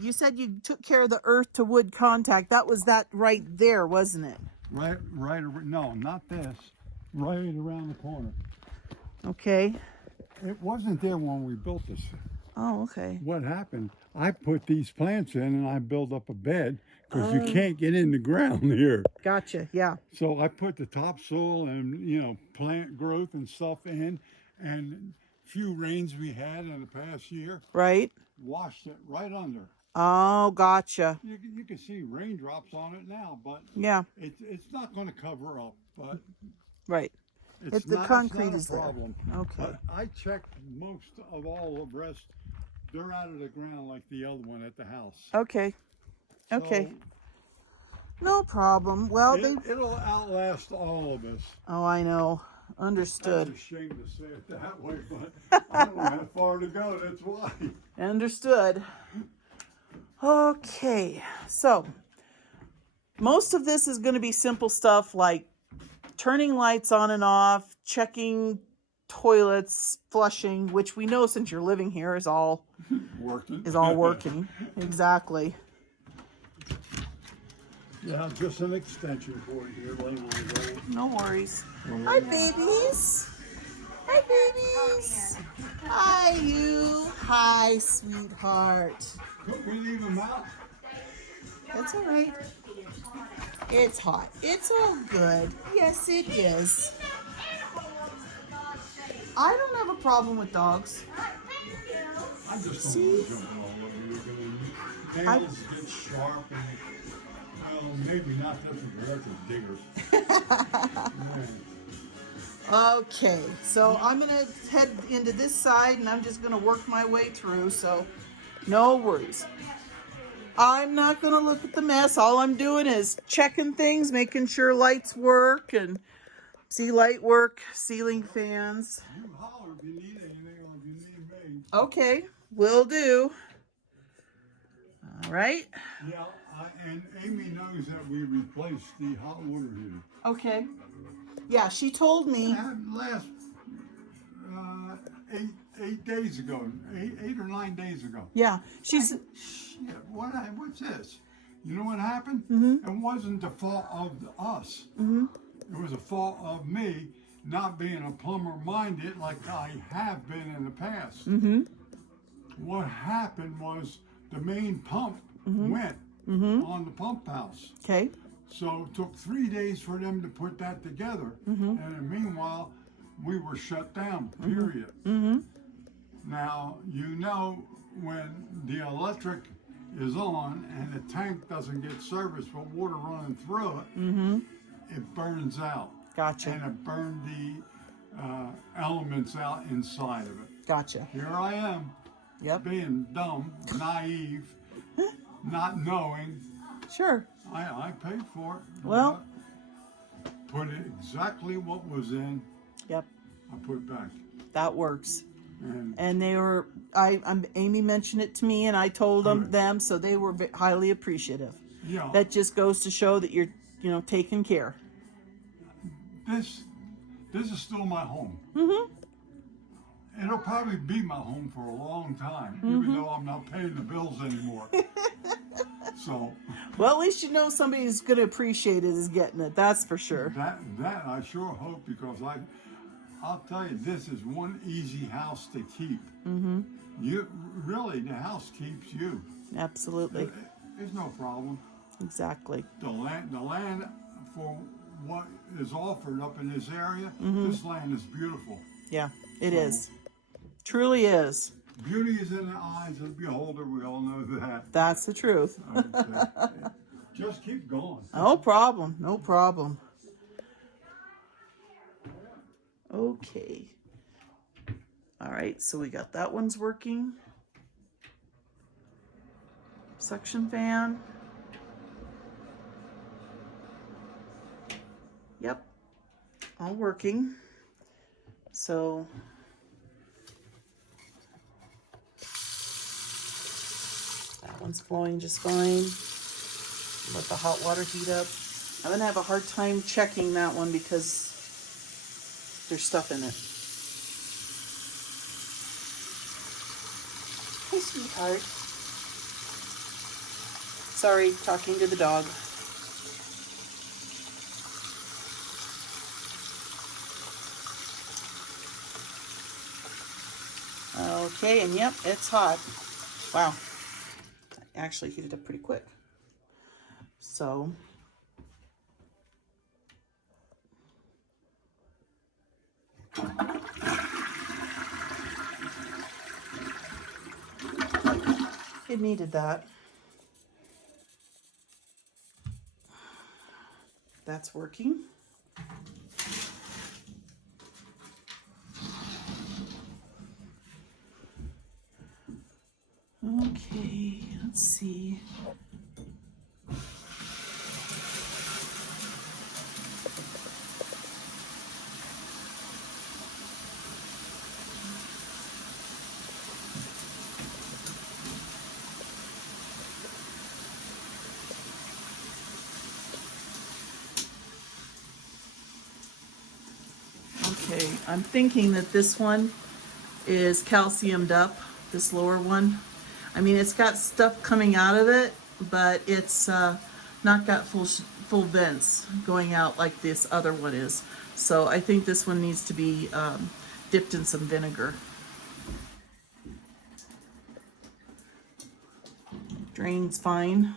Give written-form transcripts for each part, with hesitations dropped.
you said you took care of the earth to wood contact. That was that right there, wasn't it? Right, no, not this. Right around the corner. Okay. It wasn't there when we built this. Oh, okay. What happened, I put these plants in and I built up a bed because you can't get in the ground here. Gotcha, yeah. So I put the topsoil and, plant growth and stuff in, and few rains we had in the past year Right. washed it right under. Oh, gotcha. You can see raindrops on it now, but yeah, it's not going to cover up. But right. it's the not, concrete it's not a is problem. there. Okay. But I checked most of all the rest. They're out of the ground like the other one at the house. Okay. Okay. So no problem. Well, it'll outlast all of us. Oh, I know. Understood. That's a shame to say it that way, but I don't know how far to go. That's why. Understood. Okay. So, most of this is going to be simple stuff like turning lights on and off, checking toilets, flushing, which we know since you're living here is all working. Exactly. Yeah, just an extension cord here laying on the ground. No worries. Hi, babies. Hi, babies. Hi, you. Hi, sweetheart. Could we leave them out? That's all right. It's hot. It's all good. Yes, it is. I don't have a problem with dogs. I just don't want to jump all over you. Nails get sharp and, well, maybe not that's a digger. Okay, so I'm going to head into this side and I'm just going to work my way through, so no worries. I'm not going to look at the mess. All I'm doing is checking things, making sure lights work and see light work, ceiling fans. You holler if you need anything or if you need me. Okay, will do. All right. Yeah, and Amy knows that we replaced the hot water heater. Okay. Yeah, she told me. Last 8 days ago, eight or 9 days ago. Yeah, she's. Shit, what's this? You know what happened? It wasn't the fault of us. It was a fault of me not being a plumber minded like I have been in the past. What happened was the main pump went on the pump house. Okay. So it took 3 days for them to put that together. And meanwhile, we were shut down, period. Now, when the electric is on and the tank doesn't get serviced with water running through it, it burns out. Gotcha. And it burned the elements out inside of it. Gotcha. Here I am, being dumb, naive, not knowing. Sure. I paid for it. Well. Put it exactly what was in. Yep. I put back. That works. And they were. Amy mentioned it to me, and I told them, so they were highly appreciative. Yeah. That just goes to show that you're, taking care. This is still my home. It'll probably be my home for a long time, even though I'm not paying the bills anymore. So. Well, at least you know somebody's going to appreciate it is getting it. That's for sure. That I sure hope, because I'll tell you, this is one easy house to keep. You really, the house keeps you. Absolutely. There's no problem. Exactly. The land for what is offered up in this area, this land is beautiful. Yeah, it is. Truly is. Beauty is in the eyes of the beholder. We all know that. That's the truth. Just keep going. No problem. No problem. Okay. All right, so we got that one's working. Suction fan. Yep, all working. So that one's flowing just fine. Let the hot water heat up. I'm gonna have a hard time checking that one because there's stuff in it. Hey, sweetheart. Sorry, talking to the dog. Okay, and yep, it's hot. Wow. Actually heated up pretty quick. So it needed that. That's working. Okay, let's see. Okay, I'm thinking that this one is calciumed up, this lower one. I mean, it's got stuff coming out of it, but it's not got full vents going out like this other one is. So I think this one needs to be dipped in some vinegar. Drains fine.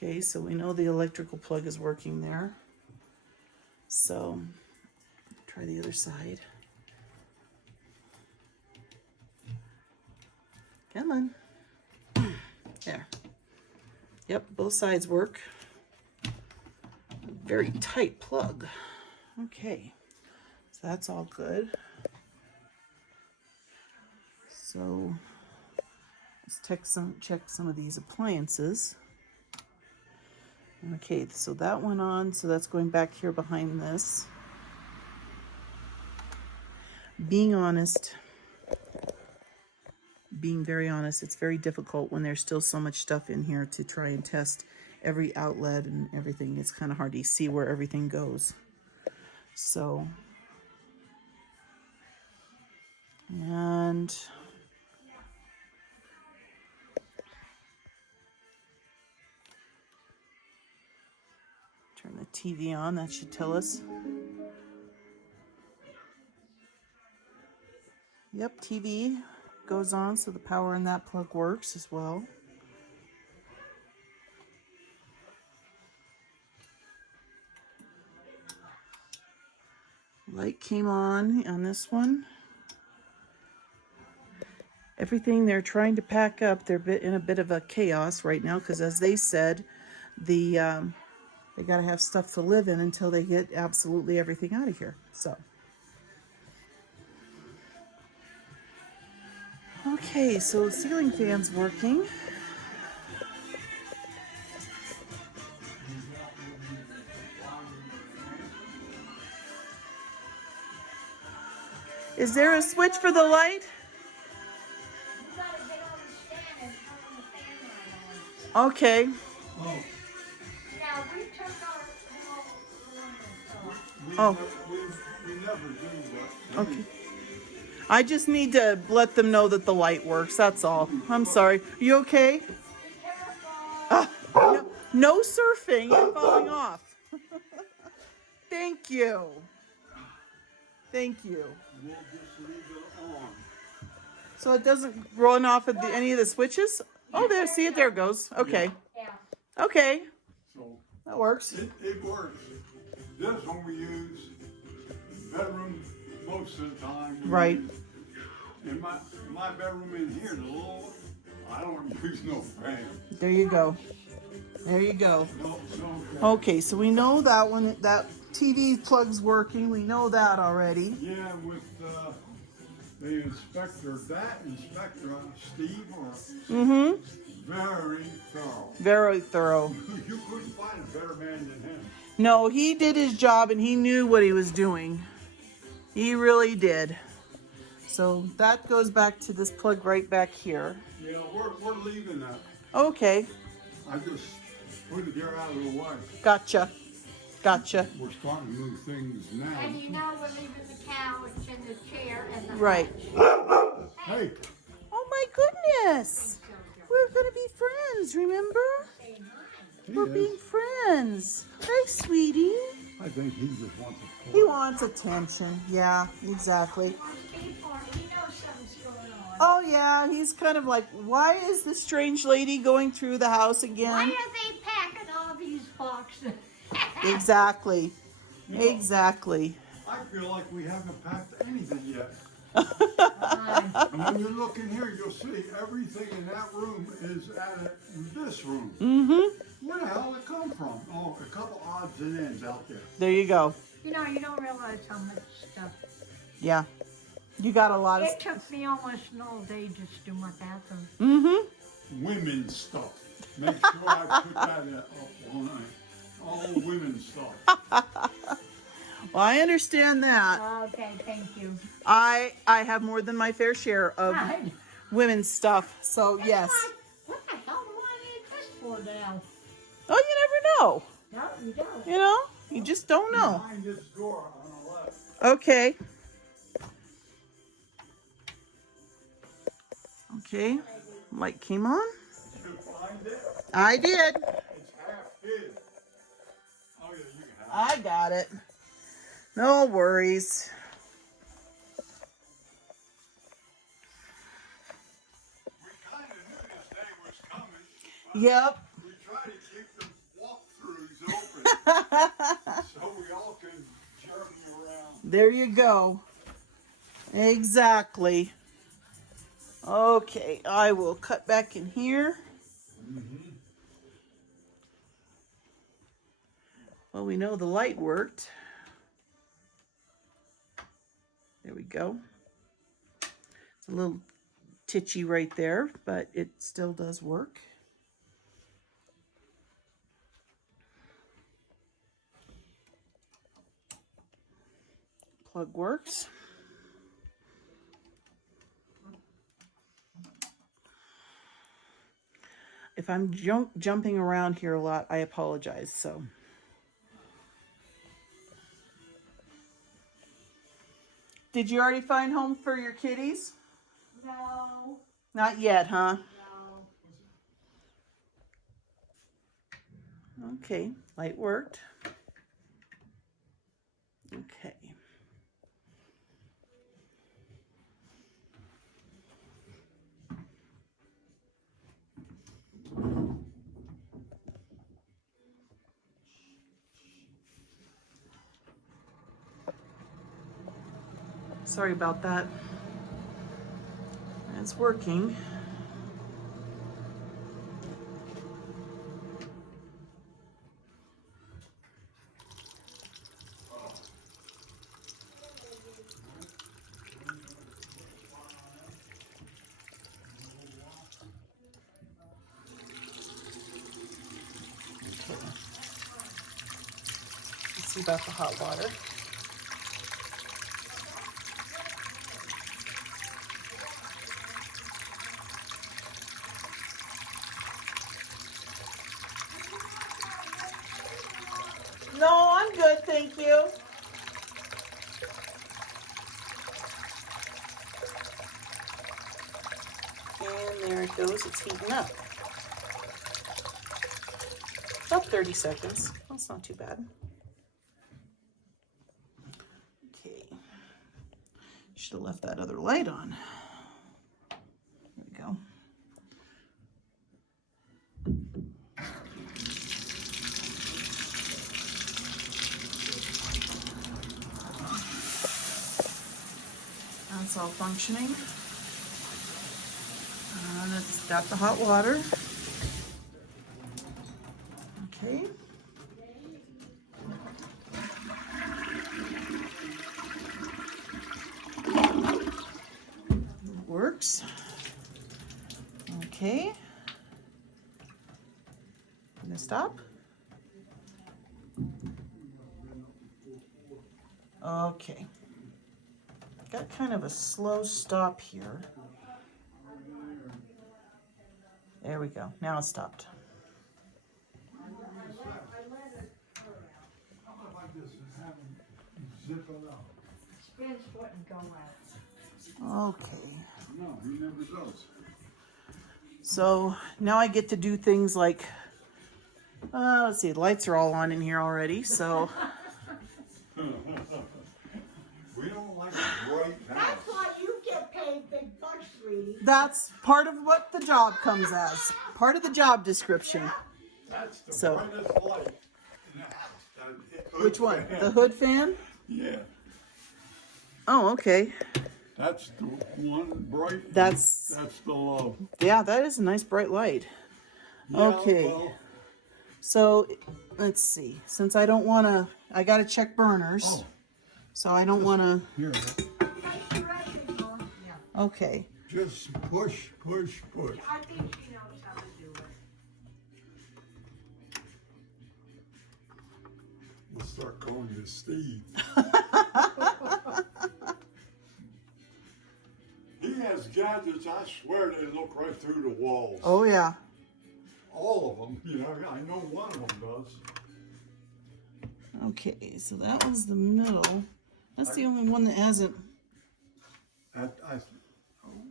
Okay, so we know the electrical plug is working there. So try the other side. Come on. There. Yep, both sides work. Very tight plug. Okay, so that's all good. So let's check some of these appliances. Okay, so that went on, so that's going back here behind this. Being very honest, it's very difficult when there's still so much stuff in here to try and test every outlet and everything. It's kind of hard to see where everything goes. So, and turn the TV on, that should tell us. Yep, TV goes on, so the power in that plug works as well. Light came on this one. Everything they're trying to pack up, they're in a bit of a chaos right now because, as they said, they got to have stuff to live in until they get absolutely everything out of here. So, okay, so the ceiling fan's working. Is there a switch for the light? Okay. Oh. We never do that. Okay. I just need to let them know that the light works. That's all. I'm sorry. Are you okay? No surfing. You're falling off. Thank you. Thank you. We'll just leave it on. So it doesn't run off at any of the switches? Oh, there. See it? There it goes. Okay. Yeah. Okay. So That works. it works. This one we use bedroom most of the time. Right. In my bedroom in here, the little, I don't use no fan. There you go. There you go. No fan. Okay, so we know that one, that TV plug's working. We know that already. Yeah, with the inspector, Steve, very thorough. Very thorough. You couldn't find a better man than him. No, he did his job and he knew what he was doing. He really did. So that goes back to this plug right back here. Yeah, we're leaving that. Okay, I just put it there out of the way. gotcha. Gotcha. We're starting to move things now. And you know we're leaving the couch and the chair and the Right. Hey, Oh goodness. We're going to be friends, remember? We're being friends. Hi, sweetie. I think he just wants a He wants attention. Yeah, exactly. Oh, yeah, he's kind of like, why is this strange lady going through the house again? Why are they packing all these boxes? Exactly. Exactly. I feel like we haven't packed anything yet. And when you look in here, you'll see everything in that room is at this room. Mm-hmm. Where the hell did it come from? Oh, a couple odds and ends out there. There you go. You know, you don't realize how much stuff. Yeah. You got a lot of... It took me almost an all day just to do my bathroom. Mm-hmm. Women's stuff. Make sure I put that up on all women's stuff. Well, I understand that. Okay, thank you. I have more than my fair share of Right. women's stuff. So, yes. What the hell do I need this for now? Oh, you never know. No, you don't. You know? You just don't know. Behind this door on the left. Okay. Okay. Light came on. Did you find it? I did. It's half hid. Oh, yeah, you can have it. I got it. No worries. We kind of knew this day was coming. Yep. We try to keep the walk-throughs open so we all can journey around. There you go. Exactly. Okay, I will cut back in here. Well, we know the light worked. There we go. It's a little titchy right there, but it still does work. Plug works. If I'm jumping around here a lot, I apologize. So, did you already find home for your kitties? No. Not yet, huh? No. Okay, light worked. Okay. Sorry about that. It's working. Let's see about the hot water. No, I'm good, thank you. And there it goes, it's heating up. About 30 seconds. That's not too bad. Okay. Should have left that other light on. There we go. That's all functioning. And it's got the hot water. Okay. Works. Okay. Gonna stop. Okay. Got kind of a slow stop here. There we go. Now it's stopped. Spence wouldn't go out. Okay. No, he never does. So now I get to do things like, let's see, the lights are all on in here already. So We don't like bright house. That's why you get paid big bucks, sweetie. that's part of what the job comes as. Part of the job description. That's the So- brightest light in the house. Which one? The hood fan? Yeah. Oh, okay. That's the one bright. That's the low. yeah, that is a nice bright light. Yeah, Okay. well, So let's see. Since I don't want to, I got to check burners. oh, So I don't want to. here. Take directions, Mom. Yeah. Okay. Just push, push, push. I think she knows how to do it. We'll start calling you Steve. He has gadgets, I swear they look right through the walls. Oh yeah. All of them, you know, I know one of them does. Okay. So that was the middle. That's the only one that hasn't.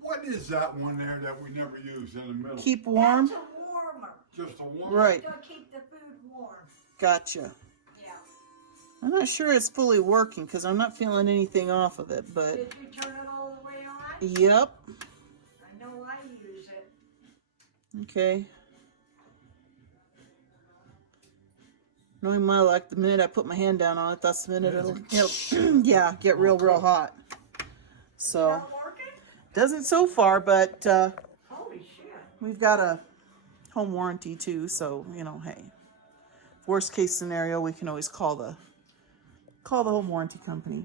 What is that one there that we never use in the middle? Keep warm. That's a warmer. Just a one? Right. To keep the food warm. Gotcha. Yeah. I'm not sure it's fully working because I'm not feeling anything off of it, but Did you turn it all the way on? yep. I know I use it. Okay. Knowing my luck, the minute I put my hand down on it, that's the minute it'll yeah, get real hot. So, Not working? doesn't so far, but Holy shit. we've got a home warranty too, so, you know, hey. Worst case scenario, we can always call the home warranty company.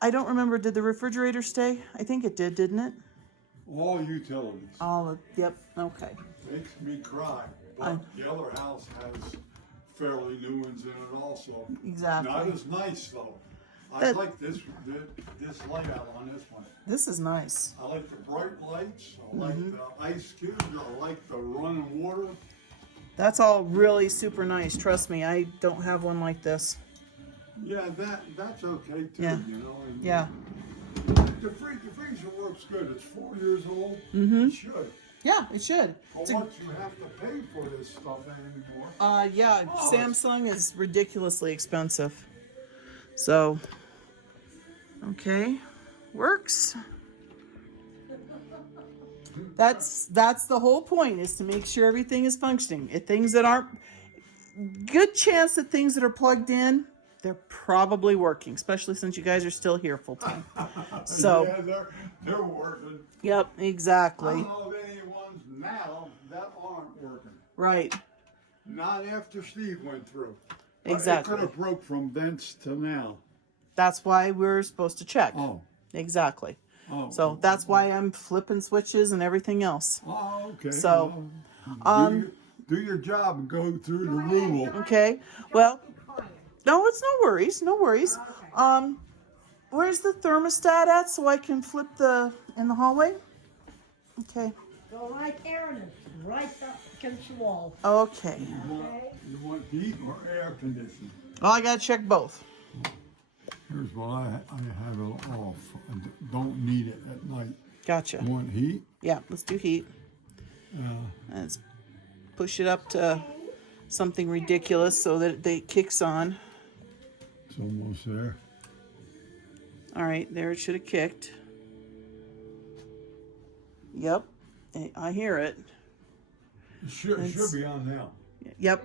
I don't remember, did the refrigerator stay? I think it did, didn't it? All utilities. Yep, okay. Makes me cry. But the other house has fairly new ones in it also. Exactly. Not as nice though. I That- like this layout on this one. This is nice. I like the bright lights. I like the ice cubes. I like the running water. That's all really super nice. Trust me, I don't have one like this. Yeah, that's okay too. Yeah. You know. And Yeah. The freezer works good. It's 4 years old. Mm-hmm. It should. Yeah, it should. How It's a- much you have to pay for this stuff anymore? yeah, Samsung is ridiculously expensive. So, okay, works. That's the whole point, is to make sure everything is functioning. If things that aren't, good chance that things that are plugged in, they're probably working, especially since you guys are still here full time. So, Yeah, they're working. yep, I exactly. don't know of any ones now that aren't working. Right, Not after Steve went through. But exactly. It could have broke from thence to now. That's why we're supposed to check. Oh. Exactly. Oh. So that's why I'm flipping switches and everything else. Oh, okay. So, Well, do your job and go through the rule. Okay. Well, Quiet. no, it's no worries. No worries. Okay. Where's the thermostat at so I can flip in the hallway? Okay. Go like Aaron, right up against the wall. Okay. You want heat or air conditioning? Well, I gotta check both. Here's why I have it off. I don't need it at night. Gotcha. You want heat? Yeah, let's do heat. Let's push it up to something ridiculous so that it kicks on. It's almost there. All right, there it should have kicked. Yep, I hear it. It should be on now. Yep,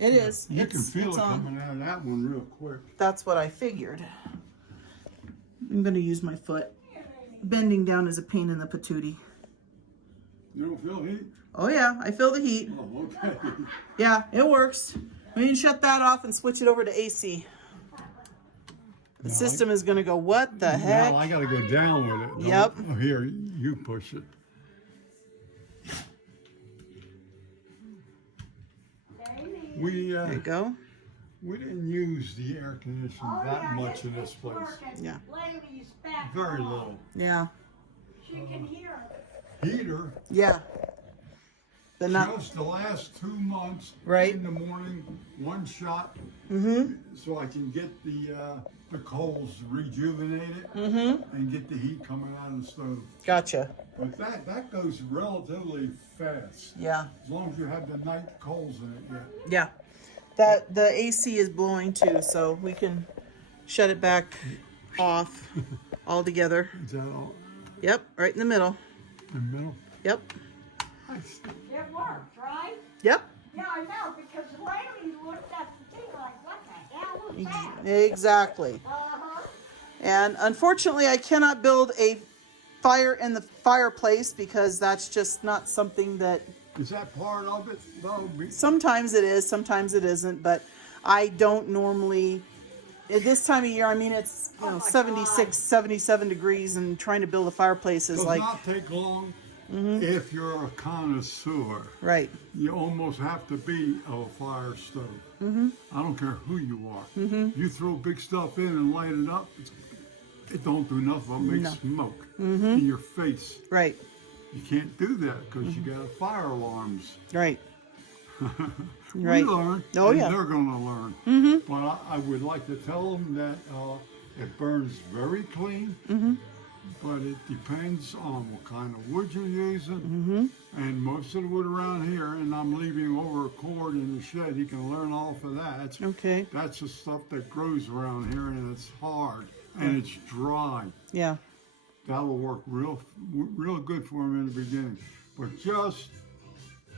it is. You can feel it's it on. coming out of that one real quick. That's what I figured. I'm gonna use my foot. Bending down is a pain in the patootie. You don't feel heat? Oh yeah, I feel the heat. Oh, okay. Yeah, it works. We can shut that off and switch it over to AC. The No, system is gonna go, what the heck? Now I gotta go down with it. Yep. Oh, here, you push it. We There you go. we didn't use the air conditioning that much in this place. Yeah. Lady's back. Very home. little. Yeah. She can hear it. Heater. Yeah. Just the last 2 months, Right. in the morning, one shot, so I can get the coals rejuvenated and get the heat coming out of the stove. Gotcha. But that goes relatively fast, Yeah. as long as you have the night coals in it yet. Yeah. The AC is blowing too, so we can shut it back off altogether. Is that all Yep, right in the middle. in the middle? Yep. It works, right? Yep. Yeah, I know, because Larry looked at the thing like, what the hell was that? Exactly. Uh-huh. And unfortunately, I cannot build a fire in the fireplace because that's just not something that Is that part of it? No, sometimes it is, sometimes it isn't, but I don't normally at this time of year, I mean, it's 76, 77 degrees, and trying to build a fireplace is does like not take long if you're a connoisseur. right. You almost have to be a fire stove. I don't care who you are. You throw big stuff in and light it up, it don't do nothing but make smoke in your face. Right. You can't do that because you got fire alarms. Right. We Right. learn, Oh, and yeah. they're going to learn. But I would like to tell them that it burns very clean, but it depends on what kind of wood you're using. And most of the wood around here, and I'm leaving over a cord in the shed, you can learn off of that. Okay. That's the stuff that grows around here, and it's hard, and it's dry. Yeah. That'll work real good for them in the beginning. But just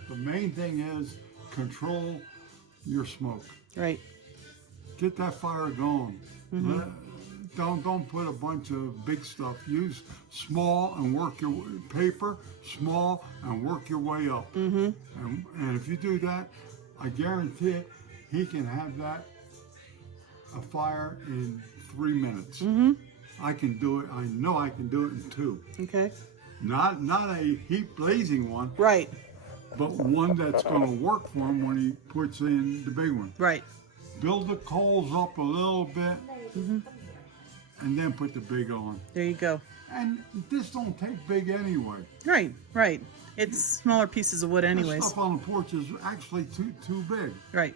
the main thing is control your smoke. Right. Get that fire going. Don't put a bunch of big stuff. Use small and work your paper, small and work your way up. And if you do that, I guarantee it, he can have that a fire in 3 minutes. I can do it. I know I can do it in 2. Okay. Not a heat blazing one, Right. but one that's going to work for him when he puts in the big one. Right. Build the coals up a little bit, and then put the big on. There you go. And this don't take big anyway. Right. Right. It's smaller pieces of wood That anyways. stuff on the porch is actually too big. Right.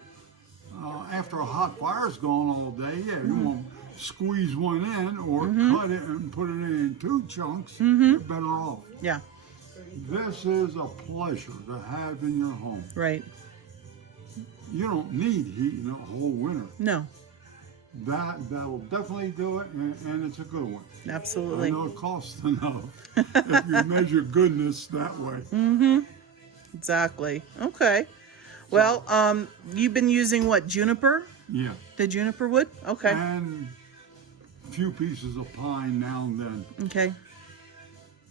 After a hot fire's going all day, yeah, you want to squeeze one in or cut it and put it in 2 chunks. You're better off. Yeah. This is a pleasure to have in your home. Right. You don't need heat in the whole winter. No. That'll definitely do it, and it's a good one. I Absolutely. know it costs enough if you measure goodness that way. Exactly. Okay. Well, you've been using what, juniper? Yeah. The juniper wood? Okay. And a few pieces of pine now and then. Okay.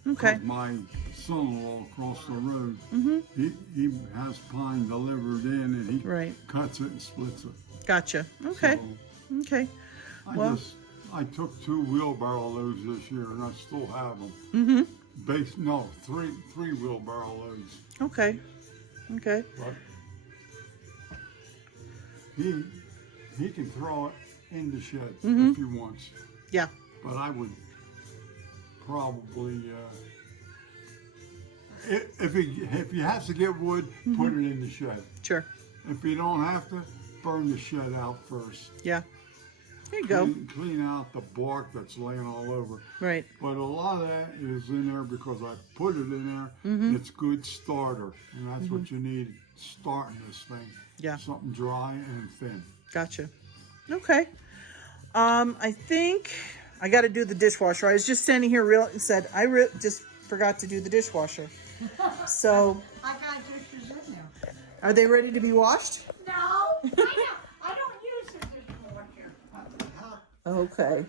Okay. 'Cause my son-in-law across the road, he has pine delivered in, and he Right. cuts it and splits it. Gotcha. Okay. So Okay. I Well- I took 2 wheelbarrow loads this year, and I still have them. Three wheelbarrow loads. Okay. Okay. But he can throw it in the shed if he wants. Yeah. But I would probably, if he has to get wood, put it in the shed. Sure. If you don't have to, burn the shed out first. Yeah. There you go. Clean out the bark that's laying all over. Right. But a lot of that is in there because I put it in there. It's good starter, and that's what you need starting this thing. Yeah. Something dry and thin. Gotcha. Okay. I think I got to do the dishwasher. I was just standing here and said, just forgot to do the dishwasher. So, I got dishes in there. are they ready to be washed? No, I don't use the dishwasher. Okay.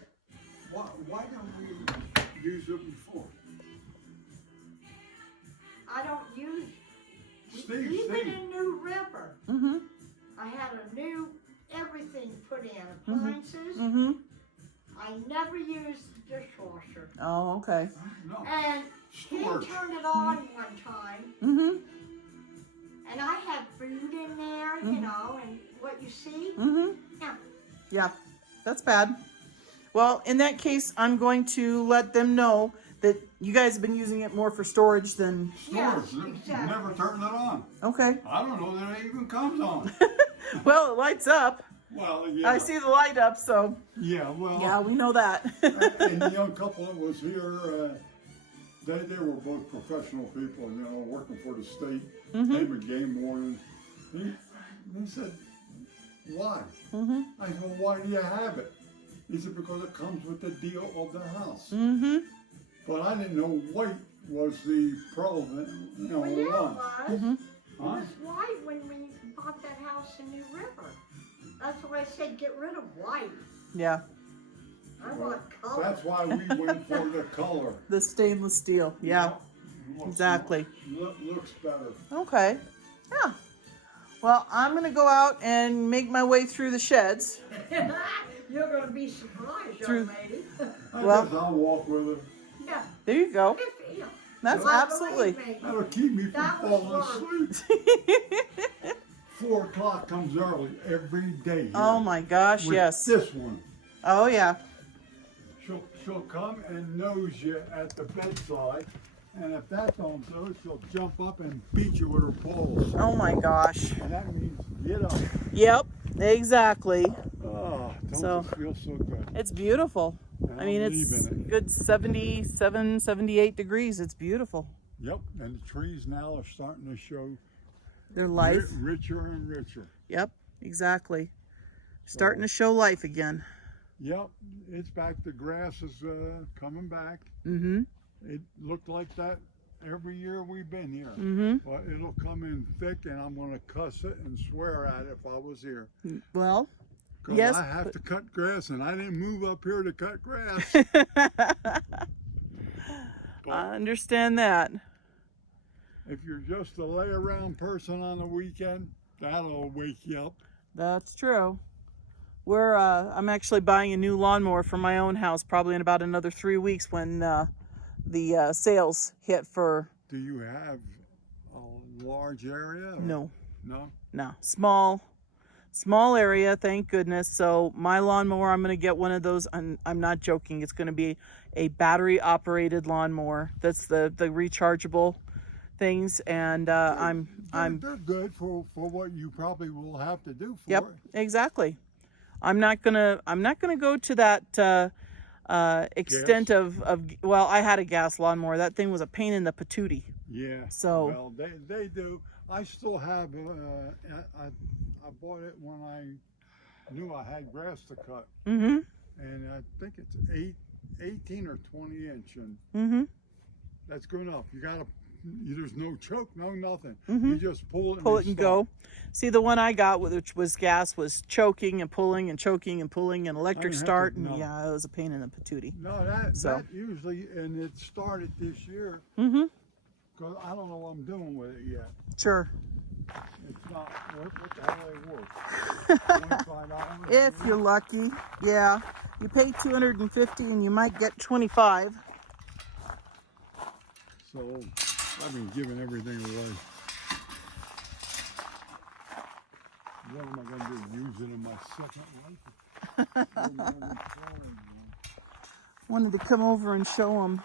Why don't we use it before? I don't use, Steve. even in New River, I had a new everything put in, appliances. I never used the dishwasher. Oh, okay. No. And he Storage. turned it on one time, and I had food in there, you know, and what you see. Yeah. Yeah, that's bad. Well, in that case, I'm going to let them know that you guys have been using it more for storage than... Yeah, Storage, exactly. never turn it on. Okay. I don't know that it even comes on. Well, it lights up. Well, yeah. I see the light up, so Yeah, well. yeah, we know that. And the young couple that was here, they were both professional people, you know, working for the state. Name of game warden. He said, why? I said, well, why do you have it? He said, because it comes with the deal of the house. But I didn't know white was the problem, you know, Well, yeah, it one. was. It Huh? was white when we bought that house in New River. That's why I said get rid of white. Yeah, I Well, want color. that's why we went for the color. the stainless steel. Yeah, exactly. Looks better. Okay. Yeah. Well, I'm going to go out and make my way through the sheds. You're going to be surprised, Through- young lady. I Well- guess I'll walk with her. Yeah. There you go. Yeah. That's Well, absolutely. believe me. That'll keep me from That was falling fun. asleep. 4 o'clock comes early every day. Here. Oh my gosh, With yes. This one. Oh yeah. She'll come and nose you at the bedside, and if that don't do it, she'll jump up and beat you with her paws. Oh my gosh. And that means get up. Yep, exactly. Oh, don't So- just feel so good. It's beautiful. I mean, I'm it's leaving it. good 77, 78 degrees. It's beautiful. Yep, and the trees now are starting to show Their life. richer and richer. Yep, exactly. Starting to show life again. Yep, it's back. The grass is coming back. Mm-hmm. It looked like that every year we've been here. Mm-hmm. But it'll come in thick, and I'm going to cuss it and swear at it if I was here. Well, 'Cause yes, I have but- to cut grass, and I didn't move up here to cut grass. I understand that. If you're just a lay around person on the weekend, that'll wake you up. That's true. I'm actually buying a new lawnmower for my own house probably in about another 3 weeks when the sales hit for... Do you have a large area? Or? No, No? small area, thank goodness. So my lawnmower, I'm going to get one of those. I'm not joking. It's going to be a battery operated lawnmower. That's the rechargeable things. And They're good for what you probably will have to do for Yep, it. exactly. I'm not gonna go to that extent of well, I had a gas lawnmower. That thing was a pain in the patootie. Yeah. So- Well, they do. I still have. I bought it when I knew I had grass to cut, Mm-hmm. and I think it's 18 or 20 inch, and Mm-hmm. that's good enough. There's no choke, no nothing. Mhm. You just pull it. Pull it and start. go. See, the one I got, which was gas, was choking and pulling and choking and pulling and electric have to- start, and no. yeah, it was a pain in the patootie. No, that So- usually, and it started this year Mm-hmm. because I don't know what I'm doing with it yet. Sure. It's not what the hell they worth. $25. If you're lucky, yeah. You pay $250 and you might get 25. So I've been giving everything away. What am I going to do? Use it in my second life? Wanted to come over and show them.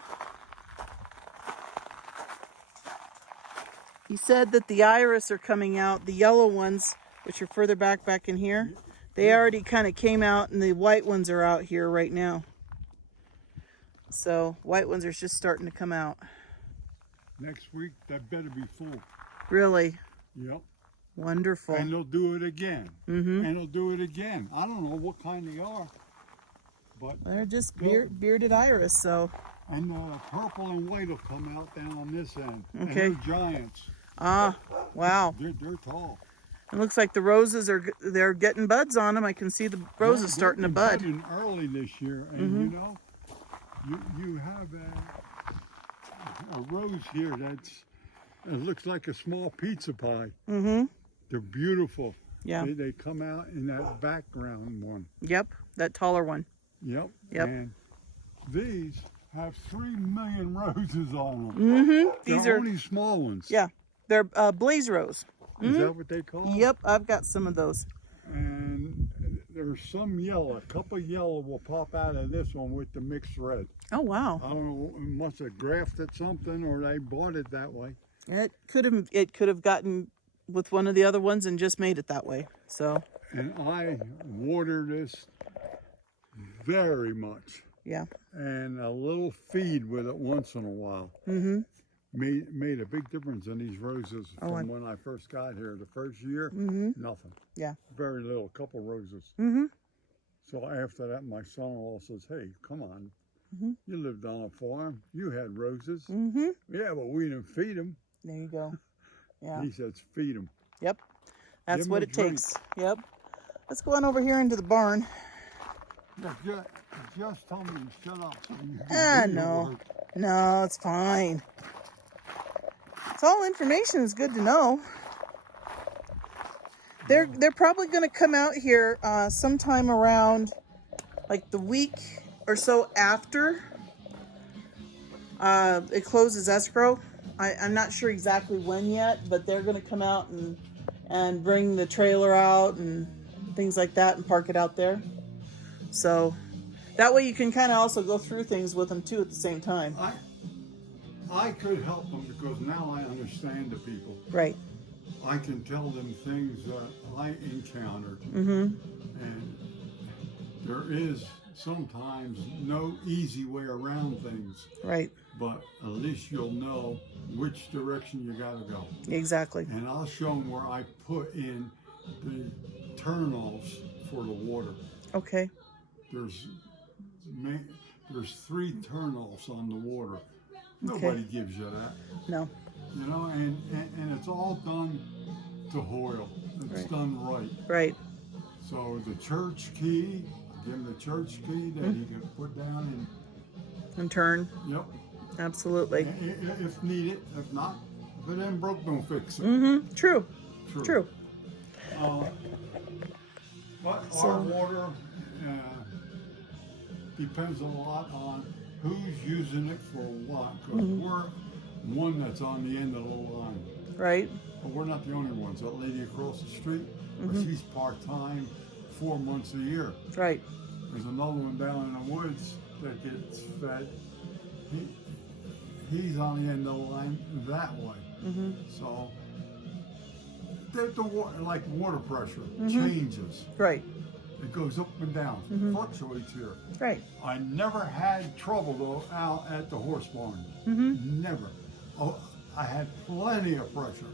He said that the iris are coming out. The yellow ones, which are further back in here, they already kind of came out, and the white ones are out here right now. So white ones are just starting to come out. Next week, that better be full. Really Yep. wonderful. And they'll do it again. Mm-hmm. And they'll do it again. I don't know what kind they are. But They're just bearded iris, so and purple and white will come out down on this end. Okay. And they're giants. wow. They're tall. It looks like the roses they're getting buds on them. I can see the roses They're starting to bud. budding early this year, and you know, you have a rose here it looks like a small pizza pie. Mm-hmm. They're beautiful. Yeah. They come out in that background one. Yep. That taller one. Yep. Yep. And these have 3 million roses on them. Mm-hmm. These They're are only small ones. yeah. They're blaze rose. Is that what they call them? Yep. I've got some of those. And they're there's some yellow. A couple yellow will pop out of this one with the mixed red. Oh, wow. I don't know, it must have grafted something or they bought it that way. It could have gotten with one of the other ones and just made it that way. So, And I water this very much. yeah. And a little feed with it once in a while. Mm-hmm. Made a big difference in these roses from when I first got here. The first year, nothing. Yeah. Very little, a couple roses. Mm-hmm. So after that, my son-in-law says, hey, come on. You lived on a farm. You had roses. Mm-hmm. Yeah, but we didn't feed them. There you go. Yeah. He says, feed them. Yep. That's Give 'em what a it drink. takes. Yep. Let's go on over here into the barn. Just tell me to shut up. So you can do your No. work. No, it's fine. It's all information is good to know. They're probably going to come out here sometime around like the week or so after it closes escrow. I'm not sure exactly when yet, but they're going to come out and bring the trailer out and things like that and park it out there. So that way you can kind of also go through things with them too at the same time. I could help them because now I understand the people. Right. I can tell them things that I encountered. Mm-hmm. And there is sometimes no easy way around things, Right. but at least you'll know which direction you gotta go. Exactly. And I'll show them where I put in the turnoffs for the water. Okay. There's 3 turnoffs on the water. Nobody gives you that. No. You know, and it's all done to Hoyle. It's done right. Right. So the church key, give him the church key that he can put down And turn. and, yep, Absolutely. if needed. If not, if it ain't broke, don't fix it. Mm-hmm. True. True. But our water depends a lot on who's using it for what. Because we're one that's on the end of the line. Right. But we're not the only ones. That lady across the street, but she's part-time, 4 months a year. Right. There's another one down in the woods that gets fed. He's on the end of the line that way. Mm-hmm. So the water, like water pressure, changes. Right. It goes up and down, fluctuates here. Right. I never had trouble though out at the horse barn. Never. Oh, I had plenty of pressure.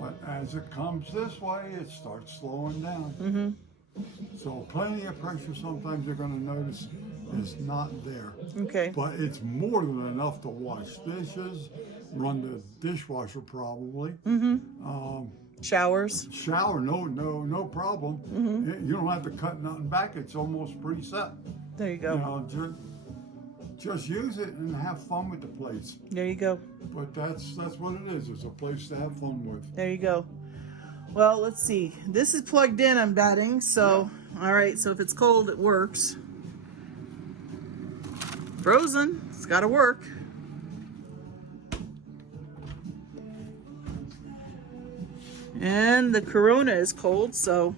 But as it comes this way, it starts slowing down. So plenty of pressure sometimes you're going to notice is not there. Okay. But it's more than enough to wash dishes, run the dishwasher probably. Showers. Shower, no problem. You don't have to cut nothing back. It's almost preset. There you go. You know, just use it and have fun with the place. There you go. But that's what it is. It's a place to have fun with. There you go. Well, let's see. This is plugged in, I'm betting. So, all right. So if it's cold, it works. Frozen. It's got to work. And the Corona is cold, so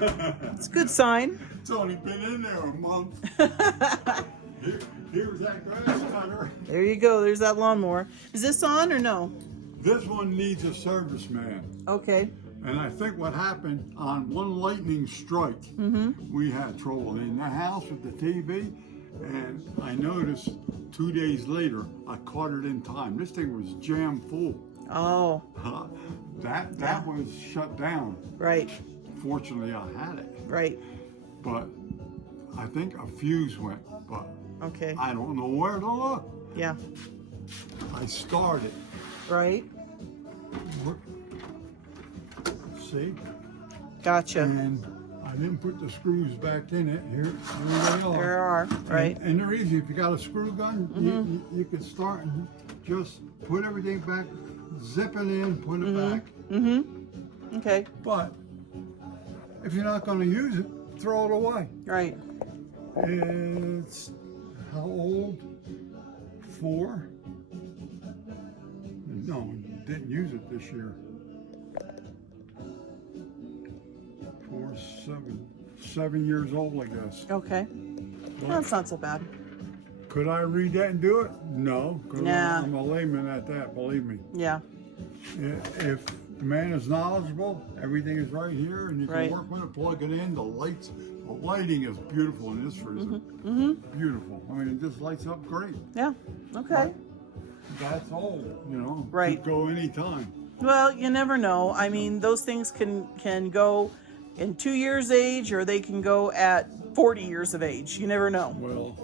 it's a good sign. It's only been in there a month. Here's that grass cutter. There you go. There's that lawnmower. Is this on or no? This one needs a serviceman. Okay. And I think what happened on one lightning strike, we had trouble in the house with the TV. And I noticed 2 days later, I caught it in time. This thing was jam full. Oh. That was shut down. Right. Fortunately, I had it. Right. But I think a fuse went. But Okay. I don't know where to look. Yeah. I started. Right. See? Gotcha. And I didn't put the screws back in it. Here they are. There are. Right. And they're easy. If you got a screw gun, you can start and just put everything back, zip it in, put it back. Okay. But if you're not going to use it, throw it away. Right. It's how old? 4? No, didn't use it this year. 4, 7, 7 years old, I guess. Okay. That's not so bad. Could I read that and do it? No, because Nah. I'm a layman at that, believe me. Yeah. If the man is knowledgeable, everything is right here, and you can Right. work with it, plug it in. The lighting is beautiful in this freezer. Beautiful. I mean, it just lights up great. Yeah. Okay. That's old, you know. Right. Could go anytime. Well, you never know. I mean, those things can go in 2 years age, or they can go at 40 years of age. You never know. Well,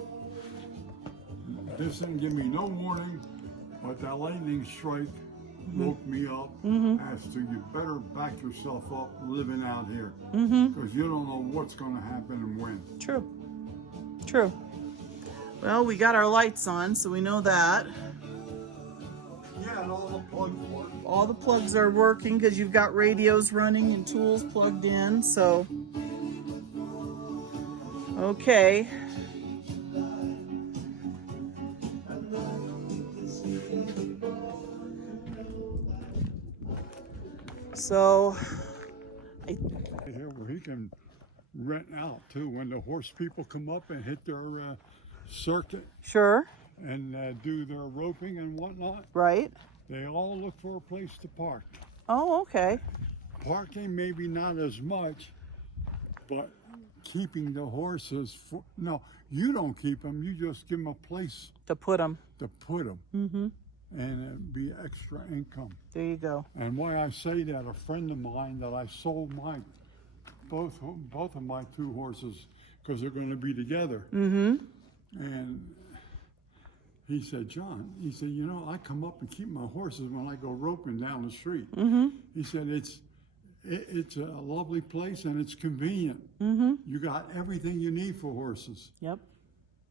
this didn't give me no warning, but that lightning strike woke me up as to you better back yourself up living out here, because you don't know what's going to happen and when. True. True. Well, we got our lights on, so we know that. Yeah, and all the plugs work. All the plugs are working because you've got radios running and tools plugged in, so. Okay. So, Here where he can rent out too when the horse people come up and hit their circuit sure, and do their roping and whatnot. right? They all look for a place to park. Oh, okay. Parking maybe not as much, but keeping the horses for, no, you don't keep them, you just give them a place To put them. to put them. Mm-hmm. And it'd be extra income. There you go. And why I say that, a friend of mine that I sold both of my 2 horses, because they're going to be together. Mm-hmm. And he said, John, he said, you know, I come up and keep my horses when I go roping down the street. Mm-hmm. He said, it's a lovely place and it's convenient. Mm-hmm. You got everything you need for horses. Yep.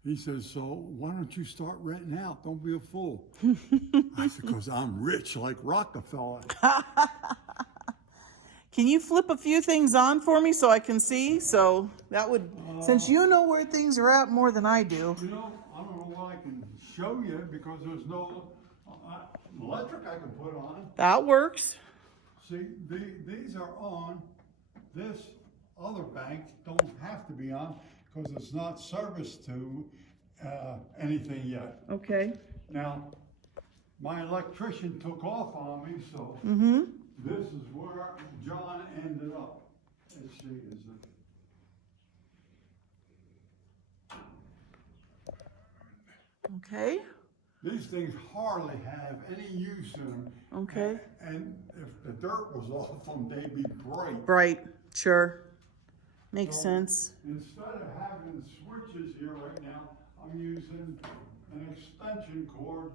He says, so why don't you start renting out? Don't be a fool. I said, because I'm rich like Rockefeller. Can you flip a few things on for me so I can see? So that would, since you know where things are at more than I do. You know, I don't know what I can show you because there's no electric I can put on. That works. See, these are on. This other bank don't have to be on because it's not serviced to anything yet. Okay. Now, my electrician took off on me, so this is where John ended up. Let's see, is it? Okay. These things hardly have any use in them. Okay. And if the dirt was off them, they'd be bright. Bright. Sure. Makes So, sense. Instead of having switches here right now, I'm using an extension cord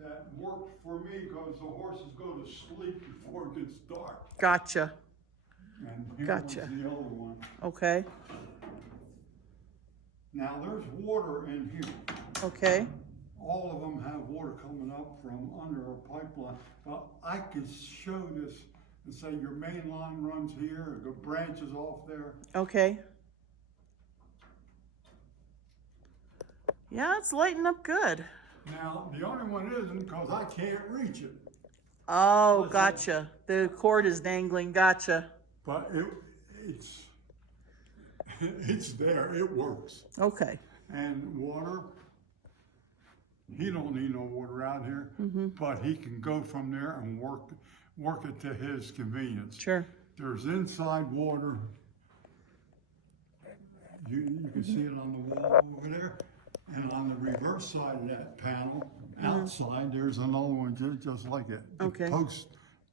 that worked for me because the horses go to sleep before it gets dark. Gotcha. And here Gotcha. was the other one. Okay. Now there's water in here. Okay. All of them have water coming up from under a pipeline. But I could show this and say your main line runs here, the branches off there. Okay. Yeah, it's lighting up good. Now, the only one isn't because I can't reach it. Oh, What's gotcha. The cord is dangling. Gotcha. But it's there, it works. Okay. And water, he don't need no water out here, but he can go from there and work it to his convenience. Sure. There's inside water. You can see it on the wall over there. And on the reverse side of that panel, outside, there's another one just like it. The Okay.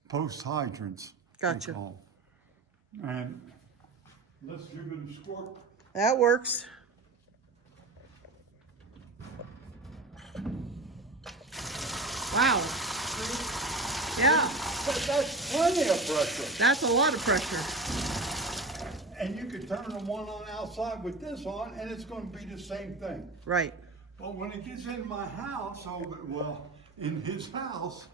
Post hydrants. they Gotcha. call 'em. And let's give it a squirt. That works. Wow. Yeah, But that's plenty of pressure. that's a lot of pressure. And you could turn the one on outside with this on, and it's going to be the same thing. Right. But when it gets in my house, in his house,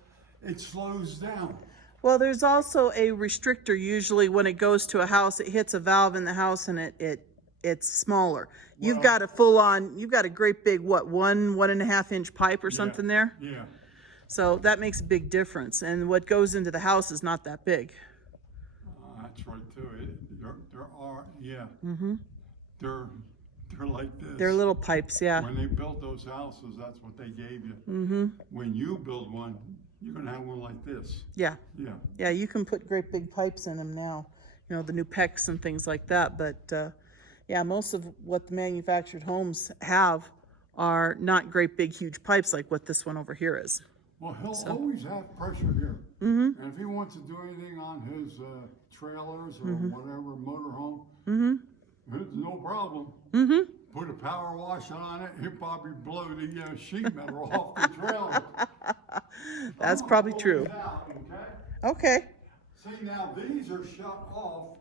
it slows down. Well, there's also a restrictor. Usually when it goes to a house, it hits a valve in the house and it's smaller. You've Well- got a full on, you've got a great big, what, 1.5 inch pipe or something there? Yeah. So that makes a big difference. And what goes into the house is not that big. That's right too. There are, yeah. Mm-hmm. They're like this. They're little pipes, yeah. When they built those houses, that's what they gave you. Mm-hmm. When you build one, you're gonna have one like this. Yeah. Yeah. Yeah, you can put great big pipes in them now. You know, the new PECs and things like that. But yeah, most of what the manufactured homes have are not great big huge pipes like what this one over here is. Well, he'll always have pressure here. Mm-hmm. And if he wants to do anything on his trailers or whatever motorhome, it's no problem. Mm-hmm. Put a power wash on it, he'll probably blow the sheet metal off the trailer. That's probably true. Out, okay? Okay. See, now these are shut off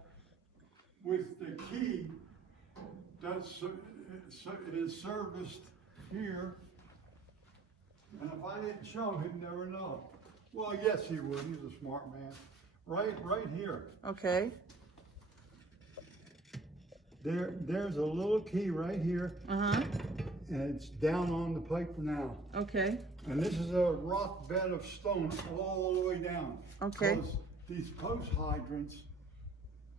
with the key that is serviced here. And if I didn't show him, he'd never know. Well, yes, he would. He's a smart man. Right here. Okay. There's a little key right here, Uh-huh. and it's down on the pipe now. Okay. And this is a rock bed of stone all the way down. Okay. Because these post hydrants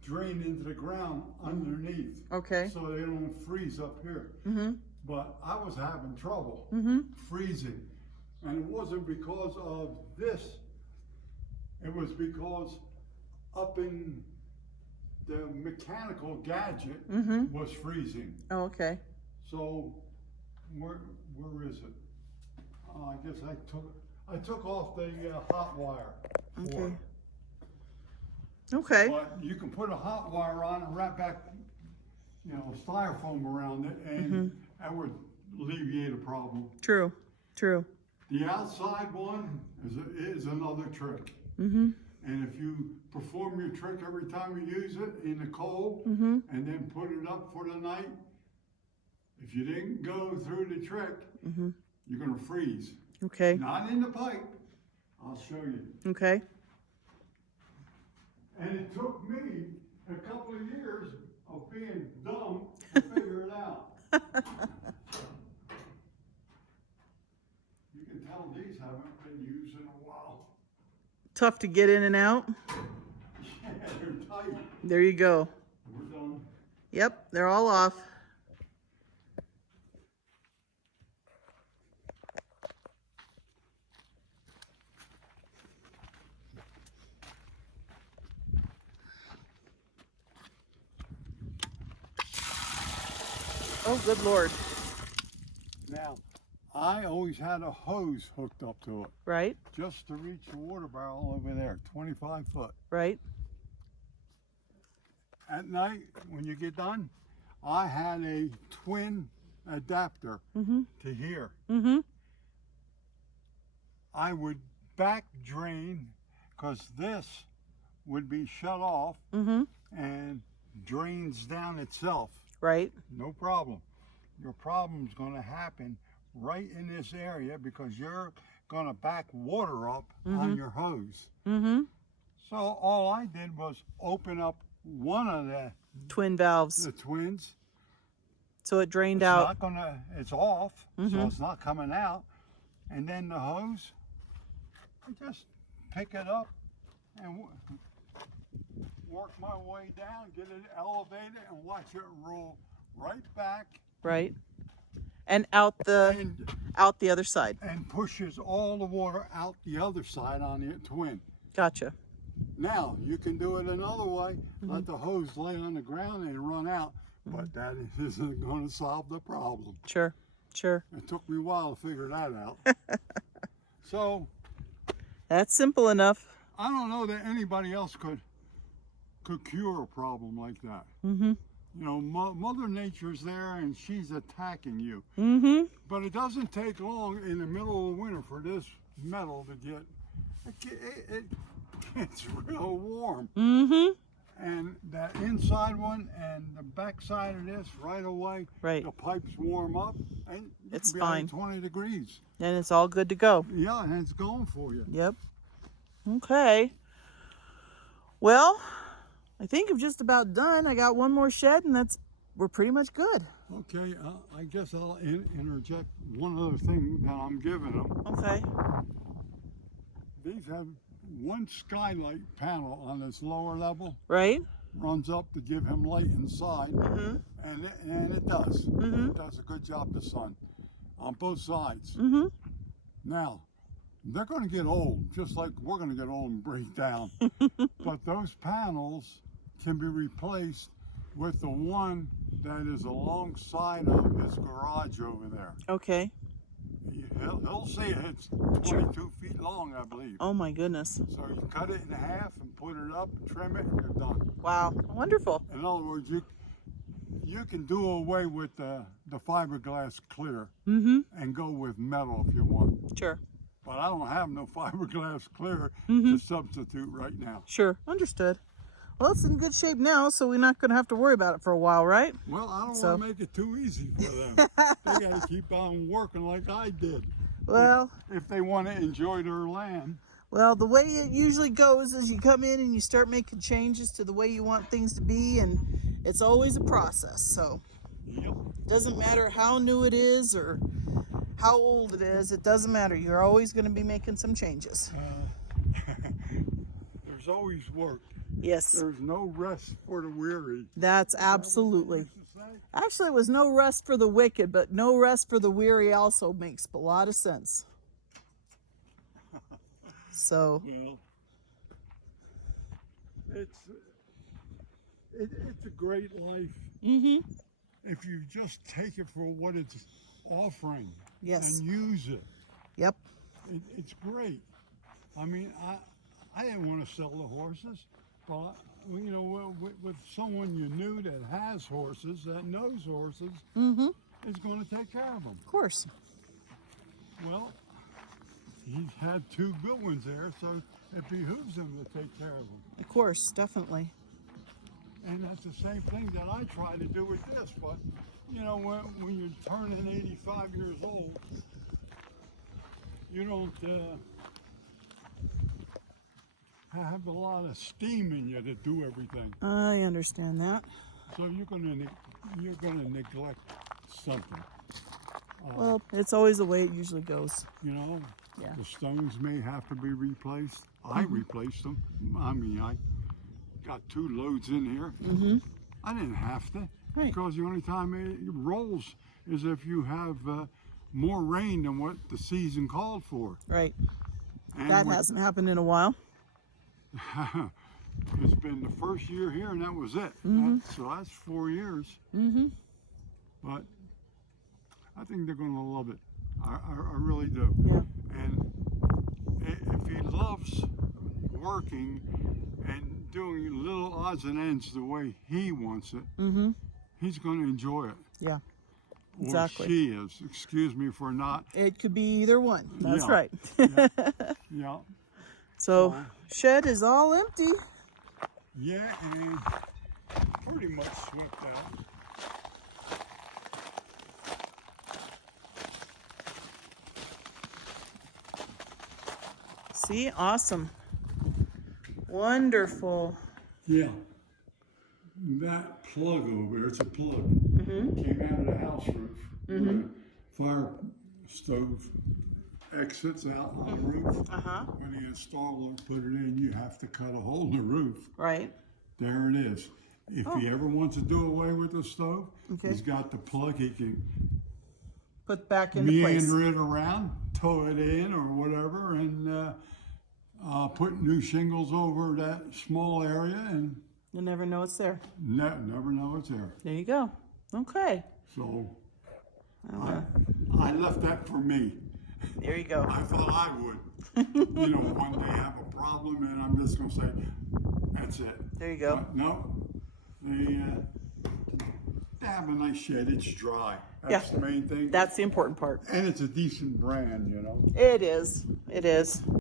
drain into the ground underneath. Okay. So they don't freeze up here. Mm-hmm. But I was having trouble freezing. And it wasn't because of this. It was because up in the mechanical gadget was freezing. Oh, okay. So where is it? I guess I took off the hot wire. Okay. Okay. But you can put a hot wire on and wrap back, styrofoam around it, and that would alleviate a problem. True. True. The outside one is another trick. Mm-hmm. And if you perform your trick every time you use it in the cold, and then put it up for the night, if you didn't go through the trick, you're going to freeze. Okay. Not in the pipe. I'll show you. Okay. And it took me a couple of years of being dumb to figure it out. You can tell these haven't been used in a while. Tough to get in and out. Yeah, they're tight. There you go. We're done. Yep, they're all off. Oh, good Lord. Now, I always had a hose hooked up to it, Right, just to reach the water barrel over there, 25 foot. right. At night, when you get done, I had a twin adapter to here. Mm-hmm. I would back drain, because this would be shut off and drains down itself. Right. No problem. Your problem's going to happen right in this area because you're going to back water up on your hose. Mm-hmm. So all I did was open up one of the Twin valves. twins. So it drained It's out. not gonna. It's off, so it's not coming out. And then the hose, I just pick it up and work my way down, get it elevated, and watch it roll right back. Right. And out the other side. And pushes all the water out the other side on the twin. Gotcha. Now, you can do it another way. Let the hose lay on the ground and run out, but that isn't going to solve the problem. Sure. Sure. It took me a while to figure that out. So, That's simple enough. I don't know that anybody else could cure a problem like that. Mm-hmm. You know, Mother Nature's there and she's attacking you. Mm-hmm. But it doesn't take long in the middle of the winter for this metal to get, it gets real warm. Mm-hmm. And that inside one and the back side of this right away, Right. the pipes warm up and It's be fine. at 20 degrees. And it's all good to go. Yeah, and it's going for you. Yep. Okay. Well, I think I'm just about done. I got one more shed and we're pretty much good. Okay, I guess I'll interject one other thing that I'm giving them. Okay. These have one skylight panel on this lower level, Right? runs up to give him light inside, and it does. It does a good job, the sun, on both sides. Now, they're going to get old, just like we're going to get old and break down. But those panels can be replaced with the one that is alongside of his garage over there. Okay. He'll see it. It's 22 feet long, I believe. Oh my goodness. So you cut it in half and put it up, trim it, and you're done. Wow. Wonderful. In other words, you can do away with the fiberglass clear and go with metal if you want. Sure. But I don't have no fiberglass clear to substitute right now. Sure. Understood. Well, it's in good shape now, so we're not going to have to worry about it for a while, right? Well, I don't want to make it too easy for them. They got to keep on working like I did. Well, if they want to enjoy their land. Well, the way it usually goes is you come in and you start making changes to the way you want things to be, and it's always a process. So Yep. it doesn't matter how new it is or how old it is. It doesn't matter. You're always going to be making some changes. There's always work. Yes. There's no rest for the weary. That's absolutely. Actually, it was no rest for the wicked, but no rest for the weary also makes a lot of sense. So. Well, it's a great life. If you just take it for what it's offering. Yes. And use it. Yep. It's great. I mean, I didn't want to sell the horses, but you know, with someone you knew that has horses, that knows horses, is going to take care of them. Of course. Well, he's had two good ones there, so it behooves him to take care of them. Of course, definitely. And that's the same thing that I try to do with this, but you know, when you're turning 85 years old, you don't have a lot of steam in you to do everything. I understand that. So you're gonna neglect something. Well, it's always the way it usually goes. You know, Yeah. the stones may have to be replaced. I replaced them. I mean, I got 2 loads in here. I didn't have to, Right. because the only time it rolls is if you have more rain than what the season called for. Right. And That hasn't happened in a while. It's been the first year here, and that was it. So that's 4 years. But I think they're going to love it. I really do. Yeah. And if he loves working and doing little odds and ends the way he wants it, he's going to enjoy it. Yeah. Or Exactly. she is. Excuse me for not. It could be either one. That's Yeah. right. Yeah. So, shed is all empty. Yeah, and pretty much swept out. See, awesome. Wonderful. Yeah. That plug over there, it's a plug, came out of the house roof. Where the fire stove exits out on the roof. When the installer put it in, you have to cut a hole in the roof. Right. There it is. If he ever wants to do away with the stove, he's got the plug. He can Put back into place. meander it around, tow it in or whatever, and put new shingles over that small area, and You'll never know it's there. never know it's there. There you go. Okay. So I left that for me. There you go. I thought I would. You know, one day have a problem and I'm just going to say, that's it. There you go. But no, they have a nice shed. It's dry. That's Yeah. the main thing. That's the important part. And it's a decent brand, you know. It is. It is.